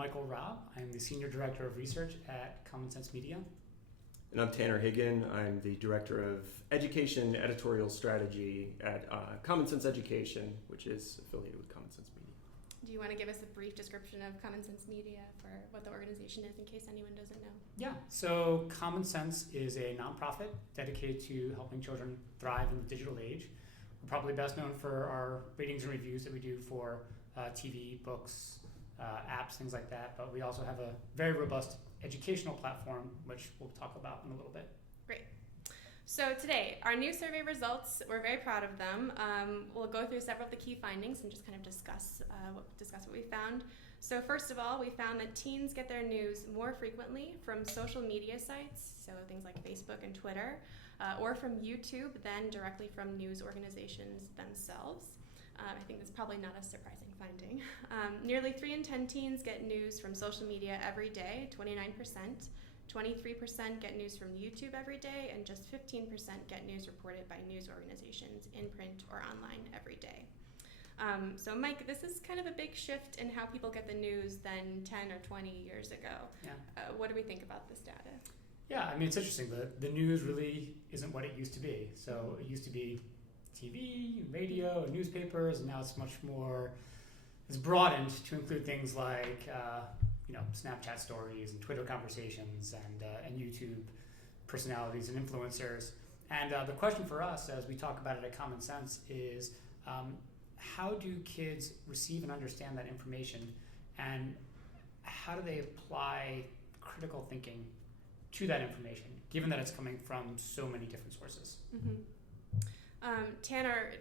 Michael Robb. I'm the Senior Director of Research at Common Sense Media. And I'm Tanner Higgin. I'm the Director of Education Editorial Strategy at Common Sense Education, which is affiliated with Common Sense Media. Do you want to give us a brief description of Common Sense Media for what the organization is in case anyone doesn't know? Yeah, so Common Sense is a nonprofit dedicated to helping children thrive in the digital age. We're probably best known for our ratings and reviews that we do for TV, books, apps, things like that. But we also have a very robust educational platform, which we'll talk about in a little bit. Great. So today, our new survey results, we're very proud of them. We'll go through several of the key findings and just kind of discuss what we found. So first of all, we found that teens get their news more frequently from social media sites, so things like Facebook and Twitter, or from YouTube than directly from news organizations themselves. I think that's probably not a surprising finding. Nearly 3 in 10 teens get news from social media every day, 29%. 23% get news from YouTube every day, and just 15% get news reported by news organizations in print or online every day. So Mike, this is kind of a big shift in how people get the news than 10 or 20 years ago. Yeah. What do we think about this data? Yeah, I mean, it's interesting. The news really isn't what it used to be. So it used to be TV, radio, newspapers, and now it's much more, it's broadened to include things like Snapchat stories and Twitter conversations and YouTube personalities and influencers. And the question for us as we talk about it at Common Sense is how do kids receive and understand that information, and how do they apply critical thinking to that information, given that it's coming from so many different sources? Mm-hmm. Tanner,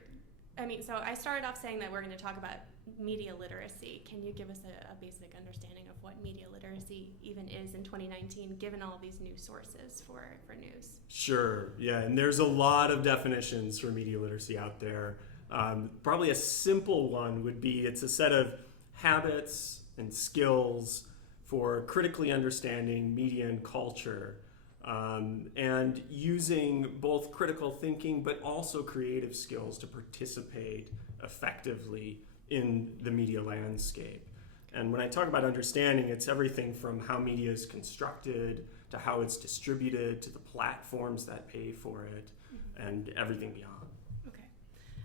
so I started off saying that we're going to talk about media literacy. Can you give us a basic understanding of what media literacy even is in 2019, given all these new sources for news? Sure, yeah, and there's a lot of definitions for media literacy out there. Probably a simple one would be it's a set of habits and skills for critically understanding media and culture, and using both critical thinking but also creative skills to participate effectively in the media landscape. And when I talk about understanding, it's everything from how media is constructed to how it's distributed to the platforms that pay for it, and everything beyond. Okay.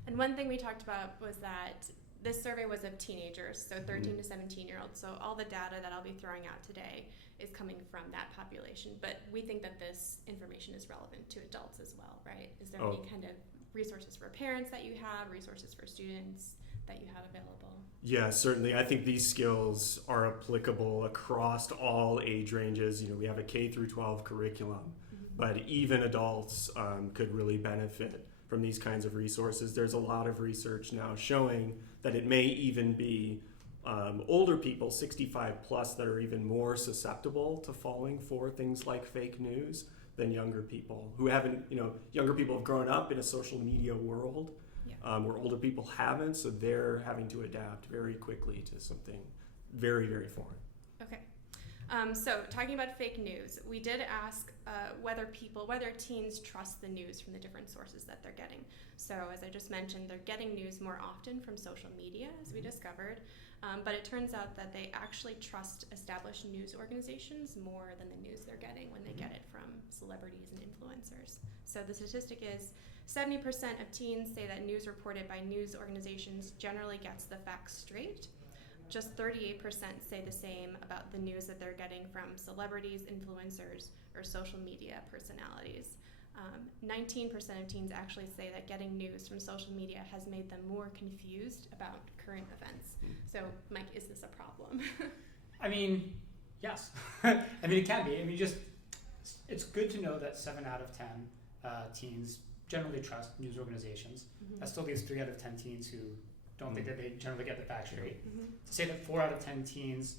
And one thing we talked about was that this survey was of teenagers, so 13 to 17-year-olds. So all the data that I'll be throwing out today is coming from that population. But we think that this information is relevant to adults as well, right? Is there any kind of resources for parents that you have, resources for students that you have available? Yeah, certainly. I think these skills are applicable across all age ranges. We have a K through 12 curriculum, but even adults could really benefit from these kinds of resources. There's a lot of research now showing that it may even be older people, 65 plus, that are even more susceptible to falling for things like fake news than younger people who haven't, younger people have grown up in a social media world. Where older people haven't, so they're having to adapt very quickly to something very, very foreign. Okay. So talking about fake news, we did ask whether teens trust the news from the different sources that they're getting. So as I just mentioned, they're getting news more often from social media, as we discovered, but it turns out that they actually trust established news organizations more than the news they're getting when they get it from celebrities and influencers. So the statistic is 70% of teens say that news reported by news organizations generally gets the facts straight. Just 38% say the same about the news that they're getting from celebrities, influencers, or social media personalities. 19% of teens actually say that getting news from social media has made them more confused about current events. So, Mike, is this a problem? Yes. It can be. It's good to know that 7 out of 10 teens generally trust news organizations. That still leaves 3 out of 10 teens who don't think that they generally get the facts straight. To say that 4 out of 10 teens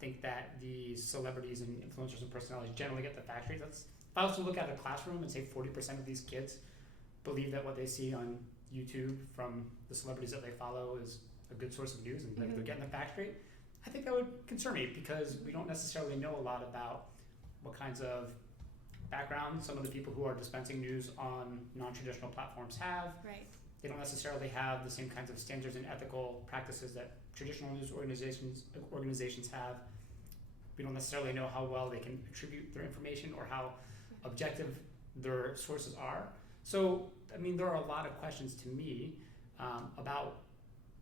think that the celebrities and influencers and personalities generally get the facts straight. If I was to look at a classroom and say 40% of these kids believe that what they see on YouTube from the celebrities that they follow is a good source of news and that they're getting the facts straight, I think that would concern me, because we don't necessarily know a lot about what kinds of background some of the people who are dispensing news on non-traditional platforms have. Right. They don't necessarily have the same kinds of standards and ethical practices that traditional news organizations have. We don't necessarily know how well they can attribute their information or how objective their sources are. So, I mean, there are a lot of questions to me about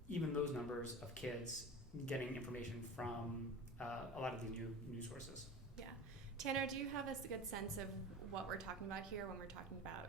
even those numbers of kids getting information from a lot of these new news sources. Yeah. Tanner, do you have a good sense of what we're talking about here when we're talking about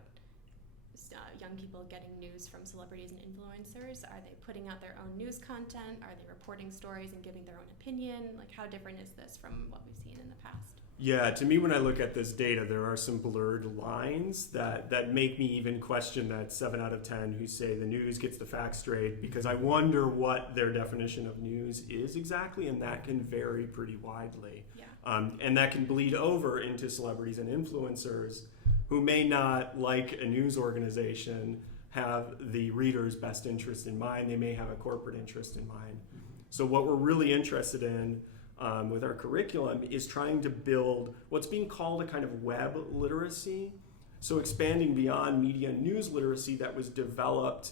young people getting news from celebrities and influencers? Are they putting out their own news content? Are they reporting stories and giving their own opinion? Like, how different is this from what we've seen in the past? Yeah, to me, when I look at this data, there are some blurred lines that make me even question that 7 out of 10 who say the news gets the facts straight, because I wonder what their definition of news is exactly, and that can vary pretty widely. Yeah. And that can bleed over into celebrities and influencers who may not, like a news organization, have the reader's best interest in mind. They may have a corporate interest in mind. So what we're really interested in with our curriculum is trying to build what's being called a kind of web literacy. So expanding beyond media and news literacy that was developed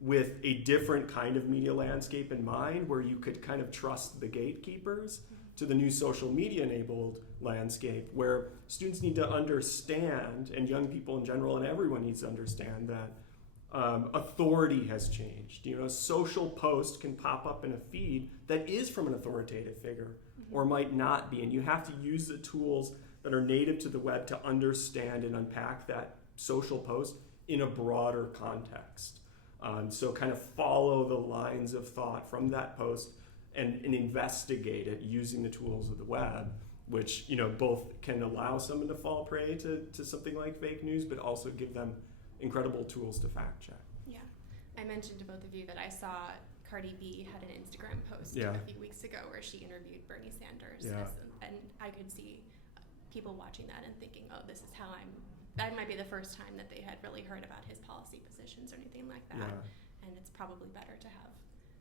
with a different kind of media landscape in mind, where you could kind of trust the gatekeepers, to the new social media enabled landscape, where students need to understand, and young people in general and everyone needs to understand, that authority has changed. You know, a social post can pop up in a feed that is from an authoritative figure or might not be, and you have to use the tools that are native to the web to understand and unpack that social post in a broader context. So kind of follow the lines of thought from that post and investigate it using the tools of the web, which, you know, both can allow someone to fall prey to something like fake news, but also give them incredible tools to fact check. Yeah. I mentioned to both of you that I saw Cardi B had an Instagram post Yeah. a few weeks ago where she interviewed Bernie Sanders. Yeah. And I could see people watching that and thinking, oh, this is how that might be the first time that they had really heard about his policy positions or anything like that. Yeah. And it's probably better to have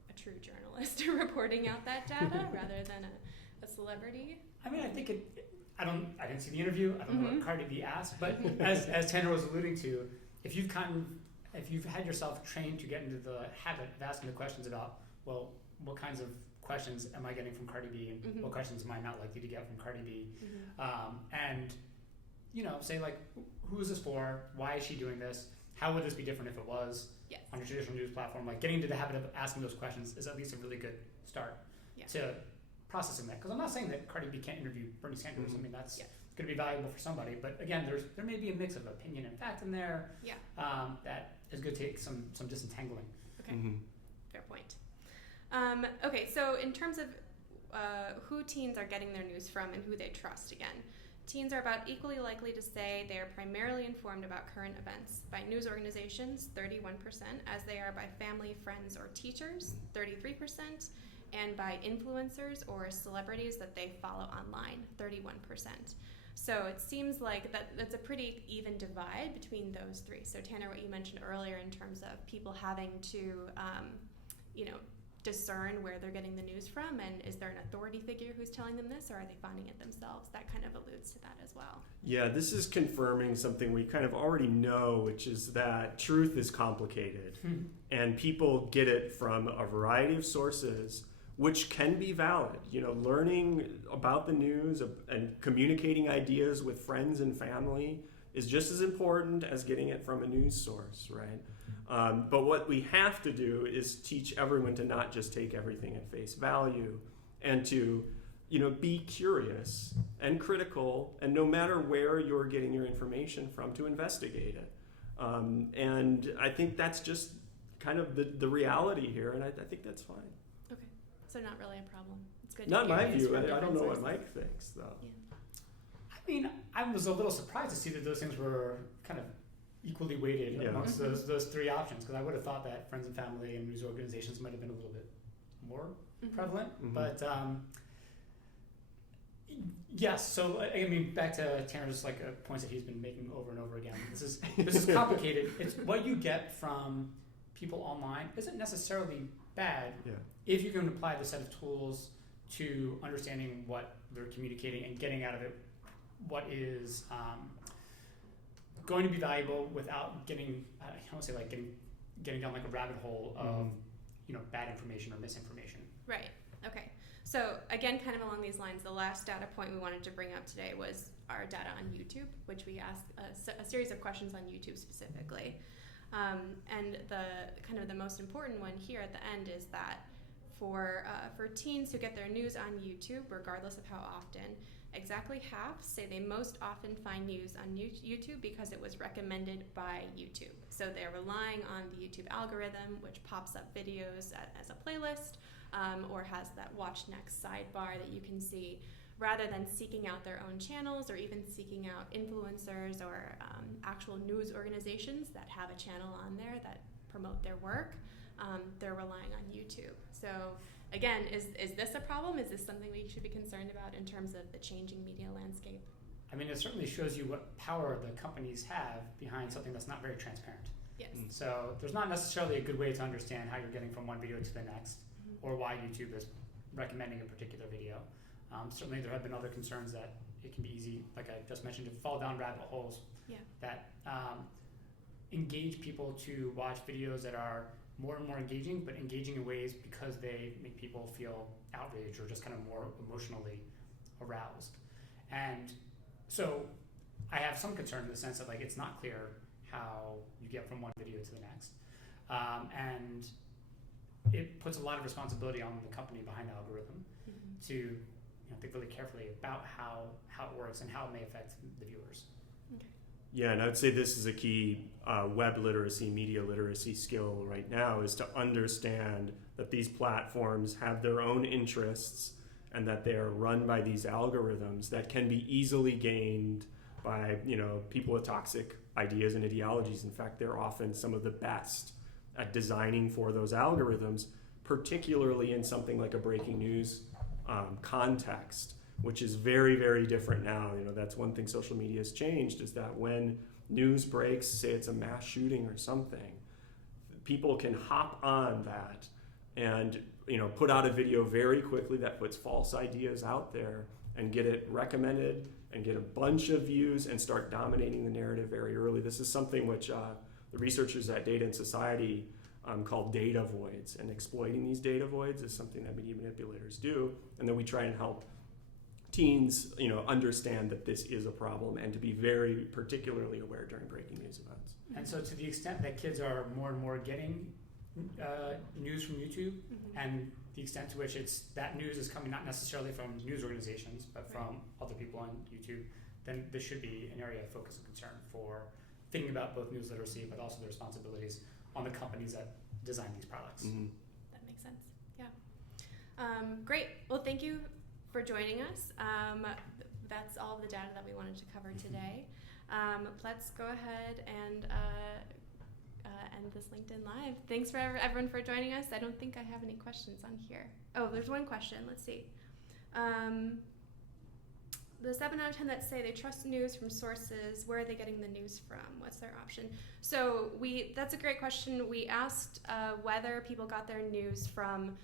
a true journalist reporting out that data rather than a celebrity. I mean, I think I didn't see the interview. I don't know what Cardi B asked, but as Tanner was alluding to, if you've had yourself trained to get into the habit of asking the questions about, well, what kinds of questions am I getting from Cardi B, and what questions am I not likely to get from Cardi B, and, you know, say, like, who is this for? Why is she doing this? How would this be different if it was on a traditional news platform? Like, getting into the habit of asking those questions is at least a really good start to processing that. Because I'm not saying that Cardi B can't interview Bernie Sanders. I mean, that's going to be valuable for somebody. But again, there may be a mix of opinion and fact in there that is going to take some disentangling. Okay, fair point. Okay, so in terms of who teens are getting their news from and who they trust, again, teens are about equally likely to say they are primarily informed about current events by news organizations, 31%, as they are by family, friends, or teachers, 33%, and by influencers or celebrities that they follow online, 31%. So it seems like that's a pretty even divide between those three. So Tanner, what you mentioned earlier in terms of people having to, discern where they're getting the news from, and is there an authority figure who's telling them this, or are they finding it themselves? That kind of alludes to that as well. Yeah, this is confirming something we kind of already know, which is that truth is complicated, and people get it from a variety of sources, which can be valid. You know, learning about the news and communicating ideas with friends and family is just as important as getting it from a news source, right? But what we have to do is teach everyone to not just take everything at face value, and to, be curious and critical, and no matter where you're getting your information from, to investigate it. And I think that's just kind of the reality here, and I think that's fine. Okay, so not really a problem. It's good. Not to my hear view. I different don't know what sources. Mike thinks, though. Yeah. I mean, I was a little surprised to see that those things were kind of equally weighted amongst those three options, because I would have thought that friends and family and news organizations might have been a little bit more prevalent. But yes, so I mean, back to Tanner's points that he's been making over and over again. This is complicated. It's what you get from people online isn't necessarily bad if you can apply the set of tools to understanding what they're communicating and getting out of it what is going to be valuable without getting, I don't want to say getting down a rabbit hole of bad information or misinformation. Right. So again, kind of along these lines, the last data point we wanted to bring up today was our data on YouTube, which we asked a series of questions on YouTube specifically. And the most important one here at the end is that for teens who get their news on YouTube, regardless of how often, exactly half say they most often find news on YouTube because it was recommended by YouTube. So they're relying on the YouTube algorithm, which pops up videos as a playlist, or has that watch next sidebar that you can see, rather than seeking out their own channels or even seeking out influencers or actual news organizations that have a channel on there that promote their work. They're relying on YouTube. So again, is this a problem? Is this something we should be concerned about in terms of the changing media landscape? I mean, it certainly shows you what power the companies have behind something that's not very transparent. Yes. So there's not necessarily a good way to understand how you're getting from one video to the next, or why YouTube is recommending a particular video. Certainly there have been other concerns that it can be easy, like I just mentioned, to fall down rabbit holes that engage people to watch videos that are more and more engaging, but engaging in ways because they make people feel outraged or just kind of more emotionally aroused. And so I have some concern in the sense that like it's not clear how you get from one video to the next. And it puts a lot of responsibility on the company behind the algorithm to think really carefully about how it works and how it may affect the viewers. Okay. Yeah, and I would say this is a key web literacy, media literacy skill right now, is to understand that these platforms have their own interests and that they are run by these algorithms that can be easily gained by people with toxic ideas and ideologies. In fact, they're often some of the best at designing for those algorithms, particularly in something like a breaking news context, which is very, very different now. That's one thing social media has changed, is that when news breaks, say it's a mass shooting or something, people can hop on that and put out a video very quickly that puts false ideas out there and get it recommended and get a bunch of views and start dominating the narrative very early. This is something which the researchers at Data and Society called data voids, and exploiting these data voids is something that media manipulators do, and then we try and help teens understand that this is a problem and to be very particularly aware during breaking news events. And so to the extent that kids are more and more getting news from YouTube, and the extent to which that news is coming not necessarily from news organizations but from other people on YouTube, then this should be an area of focus and concern for thinking about both news literacy but also the responsibilities on the companies that design these products. That makes sense. Yeah. Great. Well, thank you for joining us. That's all of the data that we wanted to cover today. Let's go ahead and end this LinkedIn Live. Thanks for everyone for joining us. I don't think I have any questions on here. Oh, there's one question. Let's see. The 7 out of 10 that say they trust news from sources, where are they getting the news from? What's their option? So that's a great question. We asked whether people got their news from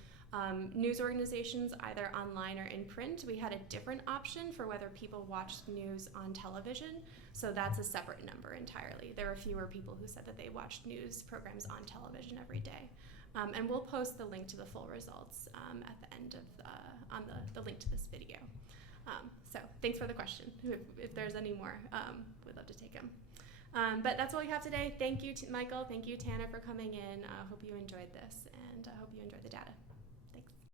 news organizations, either online or in print. We had a different option for whether people watched news on television. So that's a separate number entirely. There were fewer people who said that they watched news programs on television every day. And we'll post the link to the full results at the end of on the link to this video. So thanks for the question. If there's any more, we'd love to take them. But that's all we have today. Thank you, Michael. Thank you, Tana, for coming in. I hope you enjoyed this, and I hope you enjoyed the data.